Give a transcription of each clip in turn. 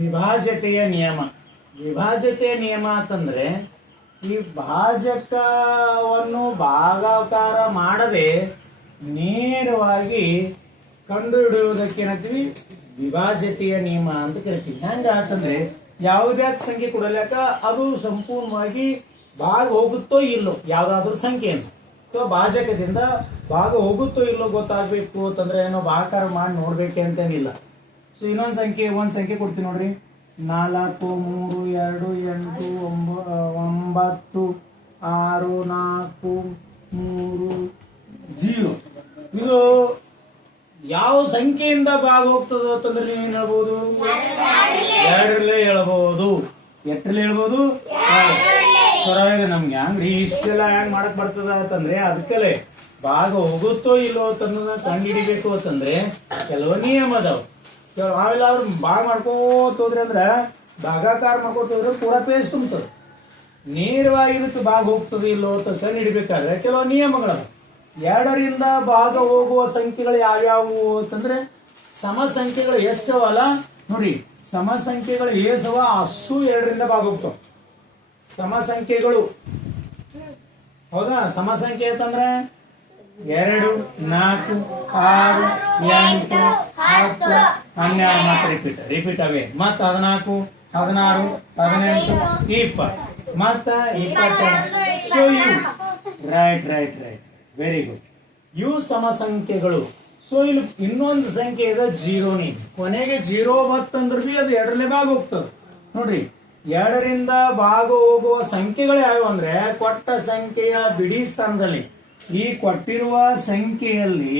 ವಿಭಾಜ್ಯತೆಯ ನಿಯಮ. ವಿಭಾಜತೆಯ ನಿಯಮ ಅಂತಂದ್ರೆ ಈ ಭಾಜಕವನ್ನು ಭಾಗಾಕಾರ ಮಾಡದೆ ನೇರವಾಗಿ ಕಂಡುಹಿಡಿಯುವುದಕ್ಕೆ ಏನಂತೀವಿ? ವಿಭಾಜತೆಯ ನಿಯಮ ಅಂತ ಕರಿತೀವಿ. ಹೆಂಗೆ ಅಂತಂದ್ರೆ ಯಾವುದೇ ಸಂಖ್ಯೆ ಕೊಡಲಾಕ ಅದು ಸಂಪೂರ್ಣವಾಗಿ ಭಾಗ ಹೋಗುತ್ತೋ ಇಲ್ಲೋ ಯಾವುದಾದ್ರೂ ಸಂಖ್ಯೆಯನ್ನು. ಅಥವಾ ಭಾಜಕದಿಂದ ಭಾಗ ಹೋಗುತ್ತೋ ಇಲ್ಲೋ ಗೊತ್ತಾಗ್ಬೇಕು ಅಂತಂದ್ರೆ ಏನೋ ಭಾಗಕಾರ ಮಾಡಿ ನೋಡ್ಬೇಕೆ ಅಂತೇನಿಲ್ಲ ಸೊ ಇನ್ನೊಂದು ಸಂಖ್ಯೆ, ಒಂದ್ ಸಂಖ್ಯೆ ಕೊಡ್ತೀನಿ ನೋಡ್ರಿ. ನಾಲ್ಕು, ಮೂರು, ಎರಡು, ಎಂಟು, ಒಂಬ- ಒಂಬತ್ತು, ಆರು, ನಾಲ್ಕು, ಮೂರು, ಜೀರೋ. ಇದು ಯಾವ ಸಂಖ್ಯೆಯಿಂದ ಭಾಗ ಹೋಗ್ತದ ಅಂತಂದ್ರೆ ನೀವು ಹೇಳ್ಬೋದು? ಎರಡರಲ್ಲೇ ಹೇಳ್ಬೋದು. ಎಟ್ರಲ್ಲಿ ಹೇಳ್ಬೋದು? ಸರವಾಗಿ ನಮ್ಗೆ ಹಂಗ್ರಿ. ಇಷ್ಟೆಲ್ಲ ಹೆಂಗ್ ಮಾಡಕ್ ಬರ್ತದ ಅಂತಂದ್ರೆ ಅದಕ್ಕಲ್ಲೇ ಭಾಗ ಹೋಗುತ್ತೋ ಇಲ್ಲೋ ಅಂತಂದ್ರೆ ಕಂಡು ಹಿಡಿಬೇಕು ಅಂತಂದ್ರೆ ಕೆಲವು ನಿಯಮ ಅದಾವ ಆಮೇಲೆ ಅವ್ರು ಭಾಗ ಮಾಡ್ಕೋತ ಅಂದ್ರೆ ಭಾಗಾಕಾರ ಮಾಡ್ಕೋತೋದ್ರೆ ಪೂರಾ ಪೇಜ್ ತುಂಬ್ತದ. ನೇರವಾಗಿ ಇದಕ್ಕೆ ಭಾಗ ಹೋಗ್ತದೆ, ಇಲ್ಲೋ ಅಂತ ಹಿಡಿಬೇಕಾದ್ರೆ ಕೆಲವು ನಿಯಮಗಳು ಎರಡರಿಂದ ಭಾಗ ಹೋಗುವ ಸಂಖ್ಯೆಗಳು ಯಾವ್ಯಾವು ಅಂತಂದ್ರೆ ಸಮ ಸಂಖ್ಯೆಗಳು ಎಷ್ಟವಲ್ಲ ನೋಡಿ ಸಮ ಸಂಖ್ಯೆಗಳು ಏಸವ ಅಷ್ಟು ಎರಡರಿಂದ ಭಾಗ ಹೋಗ್ತಾವ. ಸಮ ಸಂಖ್ಯೆಗಳು ಹೌದಾ? ಸಮ ಸಂಖ್ಯೆ ಅಂತಂದ್ರೆ ಎರಡು, ನಾಲ್ಕು, ಆರು, ಎಂಟು, ಹತ್ತು, ಹನ್ನೆರಡು ಮತ್ತೆ ರಿಪೀಟ್ ರಿಪೀಟ್ ಅವೇ ಮತ್ತ ಹದಿನಾಲ್ಕು, ಹದಿನಾರು, ಹದಿನೆಂಟು, ಇಪ್ಪತ್ತು. ಮತ್ತ ಇಪ್ಪತ್ತೆರಡು. So you right right right very good you ಸಮ ಸಂಖ್ಯೆಗಳು ಸೊ ಇಲ್ಲಿ ಇನ್ನೊಂದು ಸಂಖ್ಯೆ ಇದೆ ಜೀರೋನಿ ಕೊನೆಗೆ ಜೀರೋ ಬತ್ತಂದ್ರೆ ಬಿ ಅದು ಎರಡರಲ್ಲೇ ಭಾಗ ಹೋಗ್ತದೆ. ನೋಡ್ರಿ, ಎರಡರಿಂದ ಭಾಗ ಹೋಗುವ ಸಂಖ್ಯೆಗಳು ಯಾವ್ಯಾವ ಅಂದ್ರೆ, ಕೊಟ್ಟ ಸಂಖ್ಯೆಯ ಬಿಡಿ ಸ್ಥಾನದಲ್ಲಿ. ಈ ಕೊಟ್ಟಿರುವ ಸಂಖ್ಯೆಯಲ್ಲಿ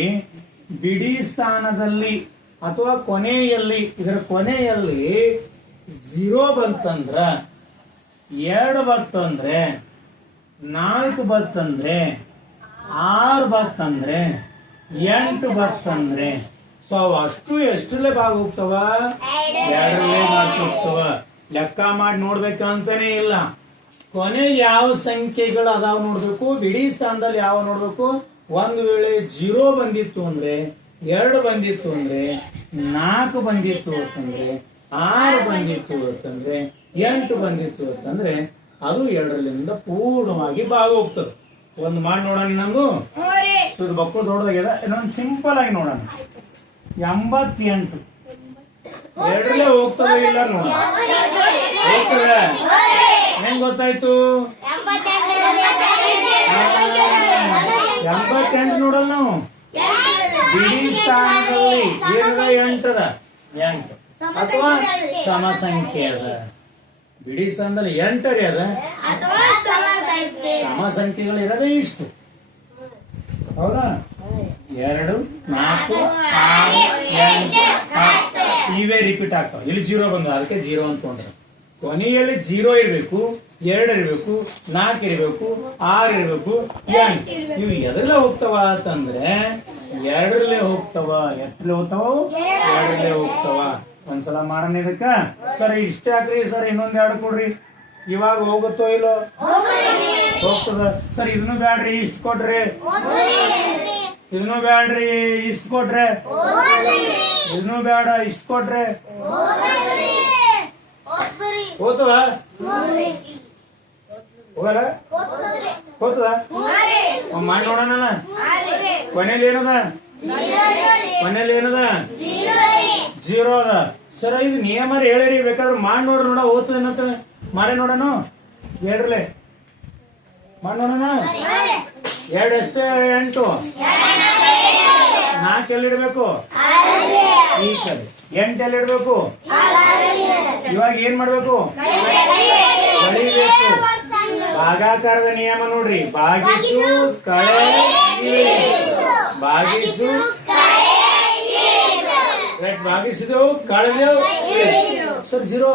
ಬಿಡಿ ಸ್ಥಾನದಲ್ಲಿ ಅಥವಾ ಕೊನೆಯಲ್ಲಿ, ಇದರ ಕೊನೆಯಲ್ಲಿ ಝೀರೋ ಬಂತಂದ್ರ, ಎರಡು ಬತ್ತಂದ್ರೆ ನಾಲ್ಕು ಬತ್ತಂದ್ರೆ ಆರು ಬತ್ತಂದ್ರೆ ಎಂಟು ಬತ್ತಂದ್ರೆ ಸೊ ಅವು ಅಷ್ಟು ಎಷ್ಟರಲ್ಲೇ ಭಾಗ ಹೋಗ್ತವ ಎರಡರಲ್ಲೇ ಭಾಗ ಹೋಗ್ತವ ಲೆಕ್ಕ ಮಾಡಿ ನೋಡ್ಬೇಕಂತಾನೆ ಇಲ್ಲ. ಕೊನೆ ಯಾವ ಸಂಖ್ಯೆಗಳು ಅದಾವ ನೋಡ್ಬೇಕು? ಬಿಡಿ ಸ್ಥಾನದಲ್ಲಿ ಯಾವ ನೋಡ್ಬೇಕು? ಒಂದು ವೇಳೆ ಜೀರೋ ಬಂದಿತ್ತು ಅಂದ್ರೆ ಎರಡು ಬಂದಿತ್ತು ಅಂದ್ರೆ ನಾಲ್ಕು ಬಂದಿತ್ತು ಅಂತಂದ್ರೆ ಆರು ಬಂದಿತ್ತು ಅಂತಂದ್ರೆ ಎಂಟು ಬಂದಿತ್ತು ಅಂತಂದ್ರೆ ಅದು ಎರಡರಿಂದ ಪೂರ್ಣವಾಗಿ ಭಾಗ ಹೋಗ್ತದೆ ಒಂದು ಮಾಡಿ ನೋಡೋಣ ನಂದು ಸೊ ಬಕ್ಕು ಬಕ್ಕಳು ದೊಡ್ಡದಾಗಿದೆ. ಇನ್ನೊಂದು ಸಿಂಪಲ್ ಆಗಿ ನೋಡೋಣ. ಎಂಬತ್ತೆಂಟು. ಎರಡರಲ್ಲೇ ಹೋಗ್ತದೆ ಇಲ್ಲ ನೋಡೋಣ ಹೋಗ್ತದೆ. ಹೆಂಗ್ ಗೊತ್ತಾಯ್ತು? ಎಂಬತ್ತೆಂಟು ನೋಡಲ್ ನಾವು? ಬಿಡಿ ಸ್ಥಾನದಲ್ಲಿ ಎಂಟು ಎಂಟದ ಎಂಟು. ಅಥವಾ ಸಮ ಸಂಖ್ಯೆ ಅದ. ಬಿಡಿ ಸ್ಥಾನದಲ್ಲಿ ಎಂಟರಿ ಅದ? ಸಮ ಸಂಖ್ಯೆಗಳು ಇರೋದೇ ಇಷ್ಟು. ಹೌದಾ? ಎರಡು, ನಾಲ್ಕು, ಆರು, ಎಂಟು ಇವೇ ರಿಪೀಟ್ ಆಗ್ತಾವ. ಇಲ್ಲಿ ಜೀರೋ ಬಂದ, ಅದಕ್ಕೆ ಜೀರೋ ಅಂದ್ಕೊಂಡ್ರೆ ಕೊನೆಯಲ್ಲಿ ಜೀರೋ ಇರಬೇಕು ಎರಡು ಇರಬೇಕು ನಾಲ್ಕು ಇರಬೇಕು ಆರು ಇರಬೇಕು ಎಂಟು ಇವು ಎದರಲ್ಲೇ ಹೋಗ್ತಾವ ಅಂತಂದ್ರೆ ಎರಡರಲ್ಲೇ ಹೋಗ್ತಾವ. ಎಷ್ಟರಲ್ಲೇ ಹೋಗ್ತಾವ? ಎರಡರಲ್ಲೇ ಹೋಗ್ತಾವ. ಒಂದ್ಸಲ ಮಾಡೋಣ ಇದಕ್ಕ. ಸರ್ ಇಷ್ಟೇ ಹಾಕ್ರಿ ಸರ್ ಇನ್ನೊಂದ್ ಎರಡು ಕೊಡ್ರಿ. ಇವಾಗ ಹೋಗುತ್ತೋ ಇಲ್ಲೋ? ಹೋಗ್ತದ. ಸರ್ ಇದನ್ನು ಬ್ಯಾಡ್ರಿ ಇಷ್ಟು ಕೊಡ್ರಿ ಇದನ್ನು ಬ್ಯಾಡ್ರಿ ಇಷ್ಟು ಕೊಟ್ರೆ. ಇದನ್ನು ಬೇಡ ಇಷ್ಟು ಕೊಟ್ರೆ. ಹೋತವ? ಹೋಗಲ್ಲ ಮಾಡಿ ನೋಡೋಣ ಕೊನೆಯಲ್ಲಿ ಏನದ? ಕೊನೆಯಲ್ಲಿ ಏನದ? ಜೀರೋ ಅದ. ಸರ ಇದು ನಿಯಮ ಹೇಳಿರಿ ಬೇಕಾದ್ರೆ ಮಾಡಿ ನೋಡ್ರಿ ನೋಡ ಓದ್ತದ ಏನಂತ ಮಾಡೇ ನೋಡೋಣ. ಎರಡ್ರಲೆ ಮಾಡಿ ನೋಡೋಣ ಎರಡು ಎಷ್ಟೇ ಎಂಟು. ನಾಲ್ಕು ಎಲ್ಲಿ ಇಡ್ಬೇಕು ಈ ಕಡೆ ಎಂಟು ಎಲ್ಲಿ ಇಡ್ಬೇಕು? ಇವಾಗ ಏನ್ ಮಾಡ್ಬೇಕು? ಕಳಿಬೇಕು ಭಾಗಾಕಾರದ ನಿಯಮ ನೋಡ್ರಿ. ಭಾಗಿಸು, ಕಳೆ. ಭಾಗಿಸು ರೈಟ್ ಭಾಗಿಸಿದೆವು ಕಳೆದೆವು ಸರ್ ಜೀರೋ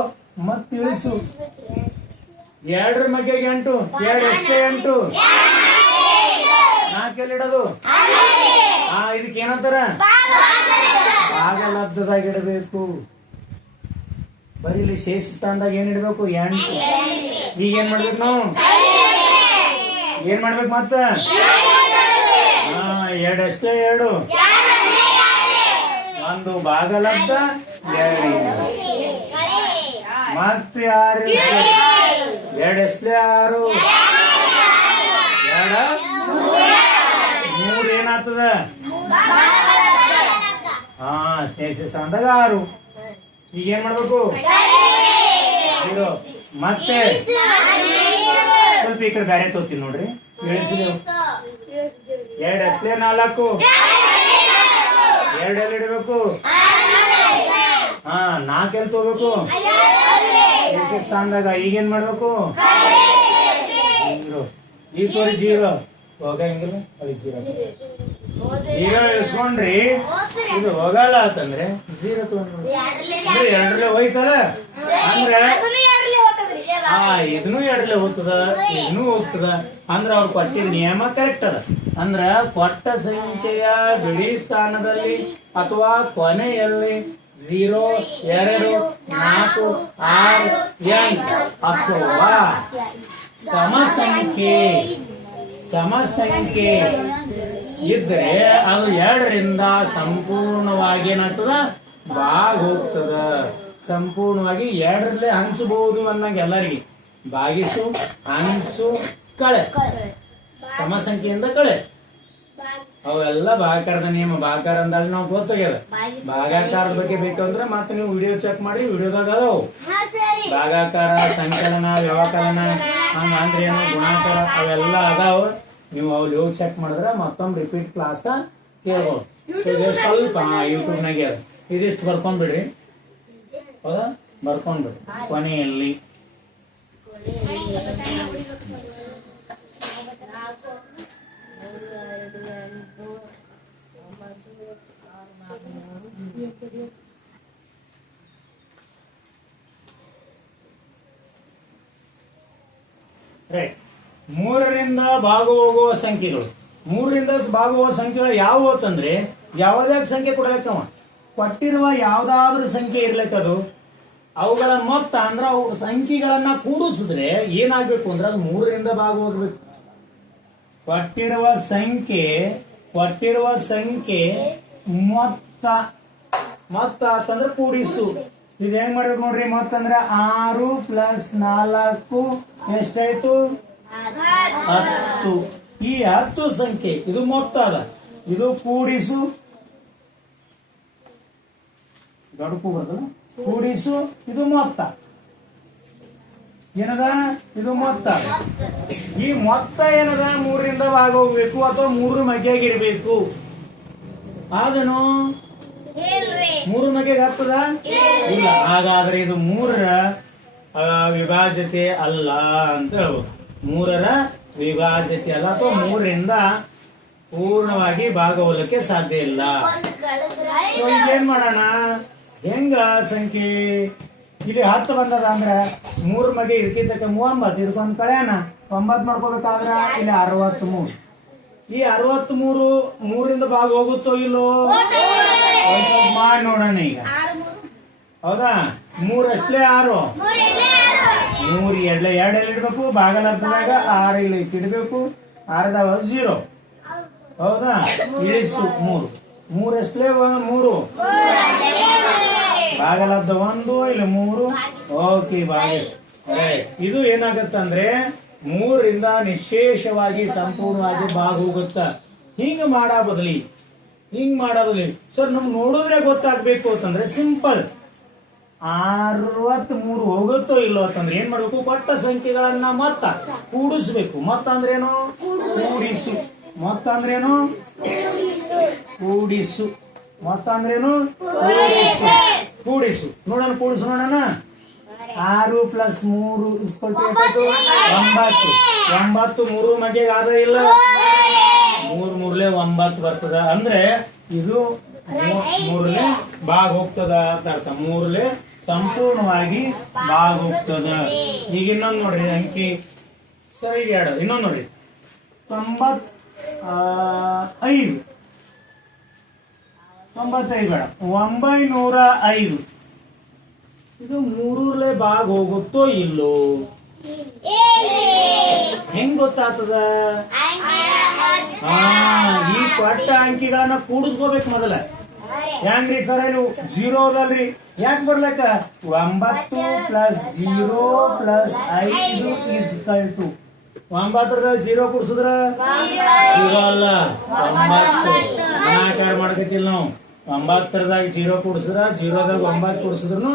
ಮತ್ ಇಳಿಸು. ಎರಡರ ಮಗ್ಗೆ ಎಂಟು. ಎರಡು ಎಷ್ಟೇ ಎಂಟು. ನಾಲ್ಕೆಲ್ಲಿ ಇಡೋದು. ಹಾ ಇದಕ್ಕೆ ಏನಂತಾರ? ಭಾಗಲಬ್ಧದಾಗ ಇಡಬೇಕು ಬರೀ ಶೇಷ ಸ್ಥಾನದಾಗ ಏನ್ ಇಡಬೇಕು? ಎಂಟು. ಈಗ ಏನ್ ಮಾಡ್ಬೇಕು ನಾವು? ಏನ್ ಮಾಡ್ಬೇಕು ಮತ್ತ? ಎರಡಷ್ಟೇ ಎರಡು. ಒಂದು ಭಾಗಲಬ್ಧ, ಎರಡು. ಮತ್ತೆ ಆರು ಎರಡು ಎಸ್ಲೆ ಆರು. ಎರಡ? ಮೂರು ಏನಾಗ್ತದ? ಹಾ ಶೇಷ ಅಂದಾಗ ಆರು ಈಗ ಏನ್ ಮಾಡ್ಬೇಕು. ಮತ್ತೆ ಸ್ವಲ್ಪ ಈ ಕಡೆ ಬ್ಯಾರೆ ತೋತೀನಿ ನೋಡ್ರಿ. ಇಳಿಸಿದೆವು ಎರಡು ಅಷ್ಟೇ ನಾಲ್ಕು. ಎರಡು ಎಲ್ಲಿ ಇಡಬೇಕು. ಹಾ ನಾಲ್ಕೆಲ್ಲಿ ತಗೋಬೇಕು. ಶೇಷ ಸ್ಥಾನದಾಗ ಈಗೇನ್ ಮಾಡ್ಬೇಕು? ಜೀರೋ. ಈಗ ತೋರಿ ಜೀರೋ. ಹೋಗ ಹೆಂಗಿಲ್ಲ ಅಲ್ಲಿ ಜೀರೋ. ಜೀರೋ ಇಳಿಸ್ಕೊಂಡ್ರಿ ಇದು ಹೋಗಲ್ಲ ಅಂತಂದ್ರೆ ಜೀರೋ ತಗೊಂಡ್ರಿ ಎರಡರಲ್ಲೇ ಹೋಯ್ತಲ್ಲ? ಅಂದ್ರೆ ಹಾ ಇದನ್ನು ಎರಡ್ಲೆ ಹೋಗ್ತದ, ಇದನ್ನು ಹೋಗ್ತದ. ಅಂದ್ರ ಅವ್ರು ಕೊಟ್ಟಿದ ನಿಯಮ ಕರೆಕ್ಟ್ ಅದ. ಅಂದ್ರ ಕೊಟ್ಟ ಸಂಖ್ಯೆಯ ಬಿಳಿ ಸ್ಥಾನದಲ್ಲಿ ಅಥವಾ ಕೊನೆಯಲ್ಲಿ ಝೀರೋ ಎರಡು, ನಾಲ್ಕು, ಆರು, ಎಂಟು, ಅಥವಾ ಸಮಸಂಖ್ಯೆ ಇದ್ರೆ ಅದು ಎರಡರಿಂದ ಸಂಪೂರ್ಣವಾಗಿ ಏನಾಗ್ತದ? ಬಾಗ್ ಹೋಗ್ತದ ಸಂಪೂರ್ಣವಾಗಿ ಎರಡರಲ್ಲೇ ಹಂಚಬಹುದು ಅನ್ನಂಗೆ ಎಲ್ಲರಿಗೆ. ಬಾಗಿಸು ಹಂಚು ಕಳೆ. ಸಮಸಂಖ್ಯೆಯಿಂದ ಕಳೆ. ಅವೆಲ್ಲ ಭಾಗಾಕಾರದ ನಿಯಮ. ಭಾಗಾಕಾರ ಅಂದಾಗ ನಾವು ಗೊತ್ತಾಗ್ಯದ. ಭಾಗಾಕಾರದ ಬಗ್ಗೆ ಬೇಕಂದ್ರೆ ಮತ್ತೆ ನೀವು ವಿಡಿಯೋ ಚೆಕ್ ಮಾಡಿ ವಿಡಿಯೋದಾಗ ಅದಾವು. ಭಾಗಾಕಾರ ಸಂಕಲನ ವ್ಯವಕಲನ ಹಂಗ ಏನು ಗುಣಾಕಾರ ಅವೆಲ್ಲ ಅದಾವ. ನೀವು ಅವ್ರು ಯೋಗ ಚೆಕ್ ಮಾಡಿದ್ರೆ ಮತ್ತೊಮ್ಮೆ ರಿಪೀಟ್ ಕ್ಲಾಸ್ ಕೇಳ್ಬೋದು. ಸ್ವಲ್ಪ ಯೂಟ್ಯೂಬ್ನಾಗೆ ಇದಿಷ್ಟು ಬರ್ಕೊಂಡ್ಬಿಡ್ರಿ. ಹೌದಾ? ಬರ್ಕೊಂಡ್ಬಿಡ್ರಿ. ಕೊನೆಯಲ್ಲಿ. ರೈಟ್ ಮೂರರಿಂದ ಭಾಗ ಹೋಗುವ ಸಂಖ್ಯೆಗಳು. ಮೂರರಿಂದ ಭಾಗ ಹೋಗುವ ಸಂಖ್ಯೆಗಳು ಯಾವುವು ಅಂತಂದ್ರೆ, ಯಾವುದೇ ಸಂಖ್ಯೆ ಕೊಡಲಿಕ್ಕವ ಕೊಟ್ಟಿರುವ ಯಾವ್ದಾದ್ರೂ ಸಂಖ್ಯೆ ಇರ್ಲಿಕ್ಕದು ಅವುಗಳ ಮೊತ್ತ ಅಂದ್ರೆ ಅವು ಸಂಖ್ಯೆಗಳನ್ನ ಕೂಡಿಸಿದ್ರೆ ಏನಾಗ್ಬೇಕು ಅಂದ್ರೆ ಅದು ಮೂರರಿಂದ ಭಾಗ ಹೋಗ್ಬೇಕು ಕೊಟ್ಟಿರುವ ಸಂಖ್ಯೆ ಕೊಟ್ಟಿರುವ ಸಂಖ್ಯೆ ಮೊತ್ತ ಮೊತ್ತ ಅಂತಂದ್ರೆ ಕೂಡಿಸು. ಇದು ಹೆಂಗ್ ಮಾಡ್ಬೇಕು ನೋಡ್ರಿ ಮೊತ್ತ ಅಂದ್ರೆ ಆರು ಪ್ಲಸ್ ನಾಲ್ಕು ಎಷ್ಟಾಯ್ತು? ಹತ್ತು. ಈ ಹತ್ತು ಸಂಖ್ಯೆ, ಇದು ಮೊತ್ತ ಅದ ಇದು ಕೂಡಿಸು. ಗಡುಪು ಬರ್ತದ? ಕೂಡಿಸು, ಇದು ಮೊತ್ತ ಏನದ? ಇದು ಮೊತ್ತ. ಈ ಮೊತ್ತ ಏನದ? ಮೂರರಿಂದ ಭಾಗ ಹೋಗ್ಬೇಕು ಅಥವಾ ಮೂರು ಮಗ್ಗಿಯಾಗಿರ್ಬೇಕು ಆದನು? ಮೂರು ಮಗೆಗೆ ಹತ್ತದ ಇಲ್ಲ ಹಾಗಾದ್ರೆ ಇದು ಮೂರರ ವಿಭಾಜ್ಯತೆ ಅಲ್ಲ ಅಂತ ಹೇಳ್ಬೋದು. ಮೂರರ ವಿಭಾಜ್ಯತೆ ಅಲ್ಲ ಅಥವಾ ಮೂರರಿಂದ ಪೂರ್ಣವಾಗಿ ಭಾಗವಲಿಕ್ಕೆ ಸಾಧ್ಯ ಇಲ್ಲ. ಏನ್ ಮಾಡೋಣ? ಹೆಂಗ ಸಂಖ್ಯೆ ಇಲ್ಲಿ ಹತ್ತು ಬಂದದ ಅಂದ್ರೆ ಮೂರು ಮಗೆ ಇದಕ್ಕಿದ್ದಕ್ಕೆ ಮೂವೊಂಬತ್ತು ಇದಕ್ಕೊಂದ್ ಕಳೆಯನ ಒಂಬತ್ ಮಾಡ್ಕೋಬೇಕಾದ್ರ ಇಲ್ಲಿ ಅರವತ್ತ್ ಮೂರು ಈ ಅರವತ್ತ್ ಮೂರು ಮೂರಿಂದ ಭಾಗ ಹೋಗುತ್ತೋ ಇಲ್ಲೋ? ಒಂದ್ ಮಾಡಿ ನೋಡೋಣ ಈಗ. ಹೌದಾ? ಮೂರಷ್ಟಲೇ ಆರು? ಮೂರ್ ಎರಡ್ಲೆ ಎರಡು ಎಲ್ಲಿ ಇಡ್ಬೇಕು ಹತ್ತದಾಗ ಆರು ಇಲ್ಲಿ ಇಡಬೇಕು ಆರದವ ಜೀರೋ ಹೌದಾ? ಇಳಿಸು ಮೂರು. ಮೂರಷ್ಟಲೇ ಮೂರು. ಭಾಗಲಬ್ಧ ಒಂದು ಇಲ್ಲ ಮೂರು? ಓಕೆ ಭಾಗ ಇದು ಏನಾಗತ್ತಂದ್ರೆ ಮೂರರಿಂದ ನಿಶೇಷವಾಗಿ ಸಂಪೂರ್ಣವಾಗಿ ಭಾಗ ಹೋಗುತ್ತ ಹಿಂಗ ಮಾಡ ಬದಲಿ. ಹಿಂಗ್ ಮಾಡ ಬದಲಿ. ಸರ್ ನಮ್ಗೆ ನೋಡಿದ್ರೆ ಗೊತ್ತಾಗ್ಬೇಕು ಅಂತಂದ್ರೆ ಸಿಂಪಲ್. ಅರವತ್ ಮೂರು ಹೋಗುತ್ತೋ ಇಲ್ಲೋ ಅಂತಂದ್ರೆ ಏನ್ ಮಾಡ್ಬೇಕು? ಕೊಟ್ಟ ಸಂಖ್ಯೆಗಳನ್ನ ಮತ್ತ ಕೂಡಿಸ್ಬೇಕು. ಮೊತ್ತ ಅಂದ್ರೇನು ಕೂಡಿಸು. ಮೊತ್ತ ಅಂದ್ರೇನು ಕೂಡಿಸು. ಮೊತ್ತ ಅಂದ್ರೇನು ಕೂಡಿಸು. ಕೂಡಿಸು. ನೋಡೋಣ ಕೂಡಿಸು, ನೋಡೋಣ. ಆರು ಪ್ಲಸ್ ಮೂರು? ಒಂಬತ್ತು. ಒಂಬತ್ತು, ಮೂರು ಮಗೆ ಆದ ಇಲ್ಲ. ಮೂರ್, ಮೂರ್ಲೆ ಒಂಬತ್ತು ಬರ್ತದ. ಅಂದ್ರೆ ಇದು ಮೂರ್ಲೆ ಬಾಗ್ ಹೋಗ್ತದ ಅಂತ ಅರ್ಥ. ಮೂರ್ಲೆ ಸಂಪೂರ್ಣವಾಗಿ ಬಾಗ್ ಹೋಗ್ತದ. ಈಗ ಇನ್ನೊಂದ್ ನೋಡ್ರಿ ಅಂಕಿ ಸರಿ ಎರಡು ಇನ್ನೊಂದ್ ನೋಡ್ರಿ. ತೊಂಬತ್ ಐದು. ತೊಂಬತ್ತೈದು ಬೇಡ. ಒಂಬೈನೂರ ಐದು ಇದು ಮೂರೂರ್ಲೆ ಬಾಗ್ ಹೋಗುತ್ತೋ ಇಲ್ಲೋ? ಹೆಂಗ್ ಗೊತ್ತಾಗ್ತದ? ಹಾ ಈ ಕೊಟ್ಟ ಅಂಕಿಗಳನ್ನ ಕೂಡಿಸ್ಕೋಬೇಕು ಮೊದಲ. ಹೆಂಗ್ರಿ ಸರ್ ಇಲ್ಲಿ ಜೀರೋ ಅದಲ್ರಿ ಯಾಕೆ ಬರ್ಲಕ್ಕ? ಒಂಬತ್ತು ಪ್ಲಸ್ ಜೀರೋ ಪ್ಲಸ್ ಐದು ಇಸ್ಕಲ್ ಟು ಒಂಬತ್ತರ ಜೀರೋ ಕೂಡಿಸಿದ್ರ? ಜೀರೋ ಅಲ್ಲ. ಒಂಬತ್ತು. ಗುಣಾಕಾರ ಮಾಡ್ಕತಿಲ್ಲ ನಾವು? ಒಂಬತ್ತರದಾಗ ಜೀರೋ ಕೂಡಿಸಿದ್ರ ಜೀರೋದಾಗ ಒಂಬತ್ತು ಕೂಡಿಸಿದ್ರು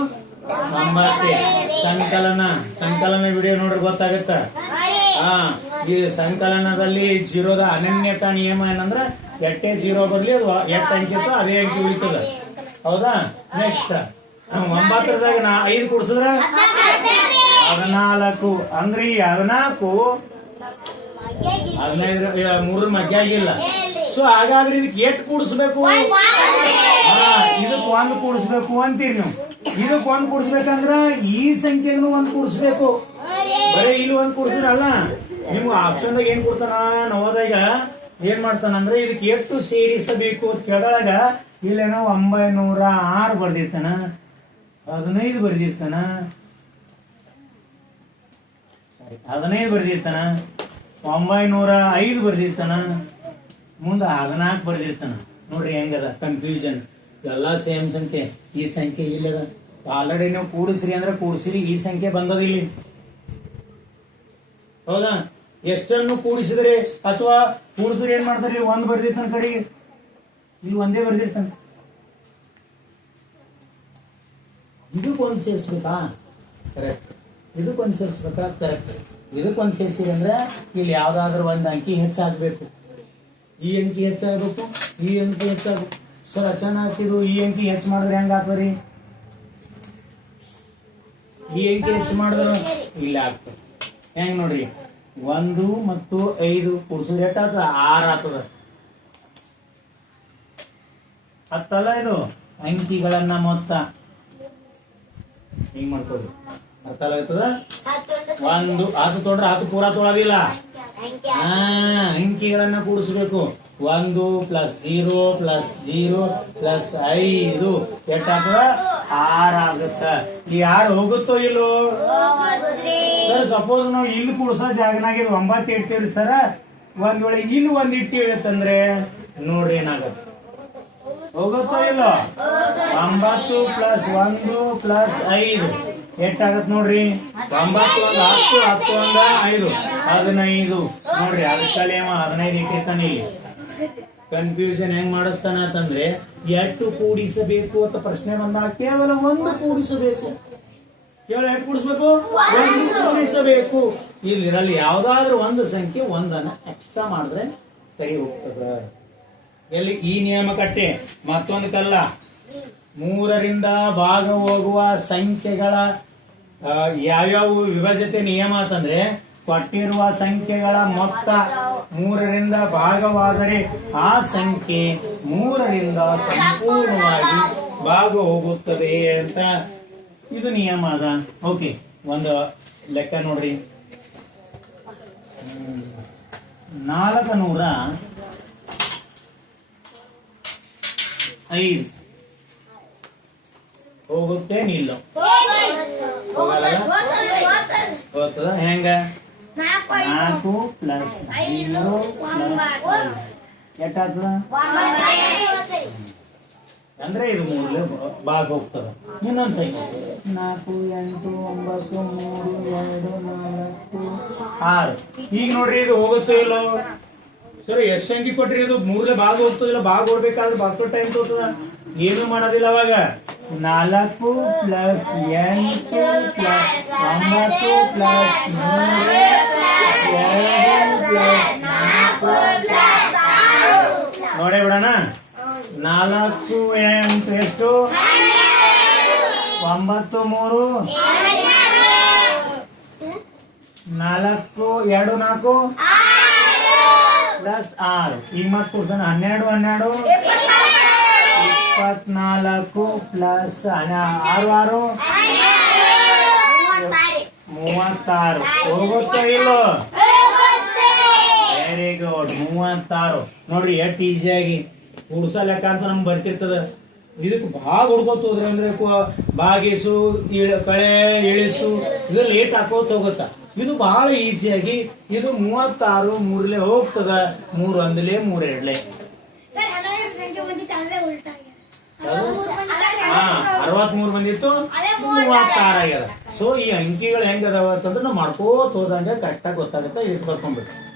ಒಂಬತ್ತೆ. ಸಂಕಲನ ಸಂಕಲನ ವಿಡಿಯೋ ನೋಡ್ರಿ ಗೊತ್ತಾಗತ್ತ? ಹಾ ಈ ಸಂಕಲನದಲ್ಲಿ ಜೀರೋದ ಅನನ್ಯತಾ ನಿಯಮ ಏನಂದ್ರ ಎಟ್ಟೇ ಜೀರೋ ಬರ್ಲಿ ಅದು ಎಷ್ಟು ಅಂಕಿ ಅದೇ ಅಂಕಿ ಉಳಿತದ. ಹೌದಾ? ನೆಕ್ಸ್ಟ್ ಒಂಬತ್ತರದಾಗ ನಾ ಐದು ಕೂಡಿಸಿದ್ರ? ಹದಿನಾಲ್ಕು. ಅಂದ್ರೆ ಈ ಹದಿನಾಲ್ಕು ಹದಿನೈದು ಮೂರ ಮಧ್ಯ ಆಗಿಲ್ಲ ಸೊ ಹಾಗಾದ್ರೆ ಇದಕ್ಕೆ ಎಷ್ಟು ಕೂಡಿಸ್ಬೇಕು? ಇದಕ್ ಒಂದ್ ಕೂಡಿಸ್ಬೇಕು ಅಂತೀರಿ ನೀವು. ಇದಕ್ ಒಂದ್ ಕೂಡಿಸ್ಬೇಕಂದ್ರ ಈ ಸಂಖ್ಯೆನು ಒಂದ್ ಕೂಡಿಸ್ಬೇಕು. ಬರೀ ಇಲ್ಲಿ ಒಂದ್ ಕೂಡಿಸಿದ್ರಲ್ಲ ನಿಮ್ಗೆ ಆಪ್ಷನ್ದಾಗ ಏನ್ ಕೊಡ್ತಾನ? ನೋದಾಗ ಏನ್ ಮಾಡ್ತಾನಂದ್ರೆ ಇದಕ್ಕೆ ಎಷ್ಟು ಸೇರಿಸಬೇಕು ಅಂತ ಕೇಳಾಗ ಇಲ್ಲೇನೋ ಒಂಬೈನೂರ ಆರು ಬರ್ದಿರ್ತಾನ. ಹದಿನೈದು ಬರ್ದಿರ್ತಾನ. ಹದಿನೈದು ಬರ್ದಿರ್ತಾನ. ಒಂಬೈನೂರ ಐದು ಬರ್ದಿರ್ತಾನ. ಮುಂದ ಹದಿನಾಲ್ಕು ಬರ್ದಿರ್ತಾನ. ನೋಡ್ರಿ ಹೆಂಗದ ಕನ್ಫ್ಯೂಷನ್ ಎಲ್ಲಾ ಸೇಮ್ ಸಂಖ್ಯೆ ಈ ಸಂಖ್ಯೆ ಇಲ್ಲದ ಆಲ್ರೆಡಿ ನೀವು ಕೂಡಿಸ್ರಿ ಅಂದ್ರೆ ಕೂಡಿಸಿರಿ ಈ ಸಂಖ್ಯೆ ಬಂದದ ಇಲ್ಲಿ. ಹೌದಾ? ಎಷ್ಟನ್ನು ಕೂಡಿಸಿದ್ರೆ? ಅಥವಾ ಕೂಡಿಸಿದ್ರೆ ಏನ್ ಮಾಡ್ತಾರೆ ಒಂದ್ ಬರ್ದಿರ್ತಾನ ಕಡಿ ಇಲ್ಲಿ ಒಂದೇ ಬರ್ದಿರ್ತಾನ ಇದಕ್ಕೊಂದು ಸೇರಿಸ್ಬೇಕಾ? ಕರೆಕ್ಟ್ ಇದಕ್ಕೊಂದು ಸೇರಿಸ್ಬೇಕಾ? ಕರೆಕ್ಟ್ ಇದಕ್ಕೊಂದು ಸೇರಿಸಿರಿ ಅಂದ್ರೆ ಇಲ್ಲಿ ಯಾವ್ದಾದ್ರು ಒಂದು ಅಂಕಿ ಹೆಚ್ಚಾಗಬೇಕು. ಈ ಅಂಕಿ ಹೆಚ್ಚಾಗಬೇಕು ಈ ಅಂಕಿ ಹೆಚ್ಚಾಗಬೇಕು. ಸರ್ ಅಚಾನಕ್ ಇದು ಈ ಅಂಕಿ ಹೆಚ್ಚು ಮಾಡಿದ್ರೆ ಹೆಂಗ ಆಗ್ತದ್ರಿ? ಈ ಅಂಕಿ ಹೆಚ್ಚು ಮಾಡಿದ್ರೆ ಇಲ್ಲ ಆಗ್ತದೆ. ಹೆಂಗ್ ನೋಡ್ರಿ? ಒಂದು ಮತ್ತು ಐದು ಕೂಡಿಸಿದ್ರೆ ಆತದ ಆರ್ ಆಗ್ತದ. ಹತ್ತಲ್ಲ ಇದು? ಅಂಕಿಗಳನ್ನ ಮೊತ್ತ. ಹಿಂಗ್ ಮಾಡ್ಕೋದು ಹತ್ತಲ್ಲ ಆಯ್ತದ ಒಂದು. ಆತು ತೊಡ್ರೆ ಆತು ಪೂರಾ ತೊಳದಿಲ್ಲ. ಹಾ ಅಂಕಿಗಳನ್ನ ಕೂಡಿಸ್ಬೇಕು ಒಂದು plus zero plus zero plus ಐದು. ಎಷ್ಟಾಗ್ತದ ಆರ್ ಆಗುತ್ತ. ಈ ಆರು ಹೋಗುತ್ತೋ ಇಲ್ಲೋ? ಸರ್ ಸಪೋಸ್ ನಾವು ಇಲ್ಲಿ ಕೂಡ್ಸೋ ಜಾಗನಾಗ ಇದು ಒಂಬತ್ತು ಇಡ್ತೀವಿ ಸರ ಒಂದ್ ವೇಳೆ ಇಲ್ಲಿ ಒಂದ್ ಇಟ್ಟಿವಿ ಅಂತಂದ್ರೆ ನೋಡ್ರಿ ಏನಾಗುತ್ತೆ. ಹೋಗುತ್ತೋ ಇಲ್ಲೋ? ಒಂಬತ್ತು ಪ್ಲಸ್ ಒಂದು ಪ್ಲಸ್ ಐದು. ಎಷ್ಟಾಗತ್ ನೋಡ್ರಿ? ಒಂಬತ್ತು ಒಂದು ಹತ್ತು ಹತ್ತು ಒಂದ ಐದು. ಹದಿನೈದು. ನೋಡ್ರಿ ಅದಕ್ಕಲ್ಲಿ ಅವ ಹದಿನೈದು ಇಟ್ಟಿರ್ತಾನೆ ಇಲ್ಲಿ. ಕನ್ಫ್ಯೂಷನ್ ಹೆಂಗ್ ಮಾಡಿಸ್ತಾನ ಅಂತಂದ್ರೆ ಎಷ್ಟು ಕೂಡಿಸಬೇಕು ಅಂತ ಪ್ರಶ್ನೆ ಬಂದಾಗ ಕೇವಲ ಒಂದು ಕೂಡಿಸಬೇಕು. ಕೇವಲ ಎಷ್ಟು ಕೂಡಿಸಬೇಕು? ಒಂದು ಕೂಡಿಸಬೇಕು. ಇಲ್ಲಿರಲ್ಲಿ ಯಾವ್ದಾದ್ರು ಒಂದು ಸಂಖ್ಯೆ ಒಂದನ್ನ ಎಕ್ಸ್ಟ್ರಾ ಮಾಡಿದ್ರೆ ಸರಿ ಹೋಗ್ತದ. ಎಲ್ಲಿ? ಈ ನಿಯಮ ಕಟ್ಟೆ ಮತ್ತೊಂದು ಕಲ್ಲ ಮೂರರಿಂದ ಭಾಗ ಹೋಗುವ ಸಂಖ್ಯೆಗಳ ಯಾವ್ಯಾವ ವಿಭಜತೆ ನಿಯಮ ಅಂತಂದ್ರೆ ಕೊಟ್ಟಿರುವ ಸಂಖ್ಯೆಗಳ ಮೊತ್ತ ಮೂರರಿಂದ ಭಾಗವಾದರೆ ಆ ಸಂಖ್ಯೆ ಮೂರರಿಂದ ಸಂಪೂರ್ಣವಾಗಿ ಭಾಗ ಹೋಗುತ್ತದೆ ಅಂತ ಇದು ನಿಯಮ ಅದ ಓಕೆ ಒಂದು ಲೆಕ್ಕ ನೋಡ್ರಿ. ನಾಲ್ಕು ನೂರ ಐದು. ಹೋಗುತ್ತೆ ನಿಲ್ಲ ಹೋಗ್ತದ ಹೆಂಗ? ನಾಲ್ಕು ಪ್ಲಸ್ ಜೀರೋ ಪ್ಲಸ್ ಎಷ್ಟಾಗ್ತದ ಅಂದ್ರೆ ಇದು ಮೂರಲೆ ಭಾಗ ಹೋಗ್ತದ. ಇನ್ನೊಂದು ಸಂಖ್ಯೆ ನಾಲ್ಕು ಎಂಟು ಒಂಬತ್ತು ಮೂರು ಎರಡು ನಾಲ್ಕು. ಆರು. ಈಗ ನೋಡ್ರಿ ಇದು ಹೋಗುತ್ತೋ ಇಲ್ಲ? ಸರ್ ಎಷ್ಟು ಸಂಖ್ಯೆ ಕೊಟ್ರಿ ಇದು ಮೂರಲೆ ಭಾಗ ಹೋಗ್ತದಿಲ್ಲ ಭಾಗ ಹೋಗ್ಬೇಕಾದ್ರೆ ಬಾಕೋ ಟೈಮ್ ತೋರ್ತದ. ಏನು ಮಾಡೋದಿಲ್ಲ ಅವಾಗ? ನಾಲ್ಕು ಪ್ಲಸ್ ಎಂಟು ಪ್ಲಸ್ ಒಂಬತ್ತು ಪ್ಲಸ್ ಮೂರು. ನೋಡೇ ಬಿಡೋಣ. ನಾಲ್ಕು ಎಂಟು ಎಷ್ಟು? ಒಂಬತ್ತು ಮೂರು? ನಾಲ್ಕು ಎರಡು ನಾಲ್ಕು? ಪ್ಲಸ್ ಆರು. ಈಗ ಮತ್ತೆ ಕೂರ್ಸೋಣ ಹನ್ನೆರಡು ಹನ್ನೆರಡು? ಇಪ್ಪತ್ನಾಲ್ಕು ಪ್ಲಸ್ ಆರು ಆರು? ಮೂವತ್ತಾರು. ಹೋಗುತ್ತೋ ಇಲ್ಲೋ ವೆರಿ ಗುಡ್ ಮೂವತ್ತಾರು ನೋಡ್ರಿ ಎಷ್ಟು ಈಸಿಯಾಗಿ ಹುಡ್ಸ ಲೆಕ್ಕ ಅಂತ ನಮ್ಗೆ ಬರ್ತಿರ್ತದ. ಇದಕ್ಕೆ ಭಾಗ ಹುಡ್ಕೋತ ಹೋದ್ರೆ ಅಂದ್ರೆ ಕು- ಬಾಗಿಸು ಇಳ ಕಳೆ ಇಳಿಸು ಇದು ಲೇಟ್ ಹಾಕೋತ ಹೋಗುತ್ತ. ಇದು ಬಹಳ ಈಸಿಯಾಗಿ ಇದು ಮೂವತ್ತಾರು ಮೂರ್ಲೆ ಹೋಗ್ತದ. ಮೂರು ಒಂದ್ಲೆ ಮೂರ್ ಎರಡ್ಲೆ. ಸರ್ ಹನ್ನೆರಡು ಸಂಖ್ಯೆ ಬಂದಿತ್ತು ಹಾ ಮೂವತ್ತಾರ. ಆಗ್ಯದ. ಸೊ ಈ ಅಂಕಿಗಳು ಹೆಂಗದಾವ ಅದಾವ ಅಂತಂದ್ರೆ ನಾವು ಮಾಡ್ಕೋತ ಹೋದಂಗ ಕರೆಕ್ಟಾಗಿ ಗೊತ್ತಾಗುತ್ತೆ ಇದು ಬರ್ಕೊಂಡ್ಬಿಟ್ಟು.